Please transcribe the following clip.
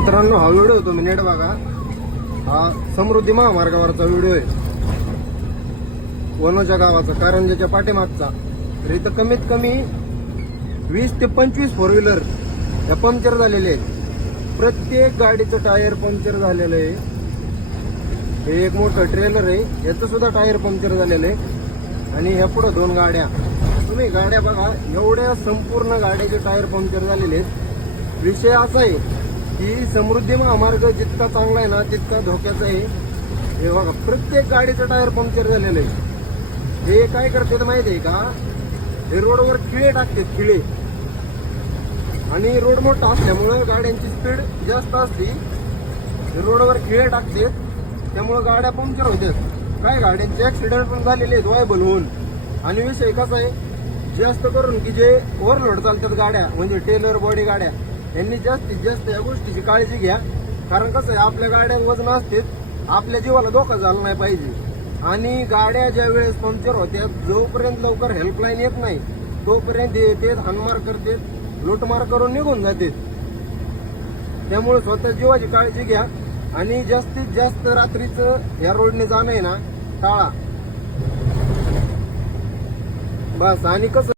मित्रांनो, हा व्हिडिओ तुम्ही नीट बघा. हा समृद्धी महामार्गावरचा व्हिडिओ आहे, वनोजा गावाचा, कारंजाच्या पाठीमागचा. तर इथं कमीत कमी 20 ते 25 फोर व्हीलर या पंक्चर झालेले आहेत. प्रत्येक गाडीचं टायर पंक्चर झालेलं आहे. हे एक मोठं ट्रेलर आहे, याचं सुद्धा टायर पंक्चर झालेलं आहे. आणि ह्या पुढे 2 गाड्या, तुम्ही गाड्या बघा, एवढ्या संपूर्ण गाड्याचे टायर पंक्चर झालेले आहेत. विषय असा आहे की समृद्धी महामार्ग जितका चांगला आहे ना तितका धोक्याचा आहे. हे बघा, प्रत्येक गाडीचं टायर पंक्चर झालेलं आहे. हे काय करतात माहिती आहे का, हे रोडवर खिळे टाकतात, खिळे. आणि रोड मोठा असल्यामुळे गाड्यांची स्पीड जास्त असते. रोडवर खिळे टाकतात, त्यामुळे गाड्या पंक्चर होतात. काय गाड्यांचे ऍक्सिडेंट पण झालेले आहेत वायबल होऊन. आणि विषय कसा आहे, जास्त करून की जे ओव्हरलोड चालतात गाड्या, म्हणजे टेलर बॉडी गाड्या, यांनी जास्तीत जास्त या गोष्टीची काळजी घ्या. कारण कसं आहे, आपल्या गाड्या वजन असते, आपल्या जीवाला धोका झाला नाही पाहिजे. आणि गाड्या ज्या वेळेस पंक्चर होत्या, जोपर्यंत लवकर हेल्पलाईन येत नाही तोपर्यंत येते, हाणमार करते, लूटमार करून निघून जाते. त्यामुळे स्वतः जीवाची काळजी घ्या आणि जास्तीत जास्त रात्रीचं या रोडने जाणं आहे ना टाळा बस. आणि कसं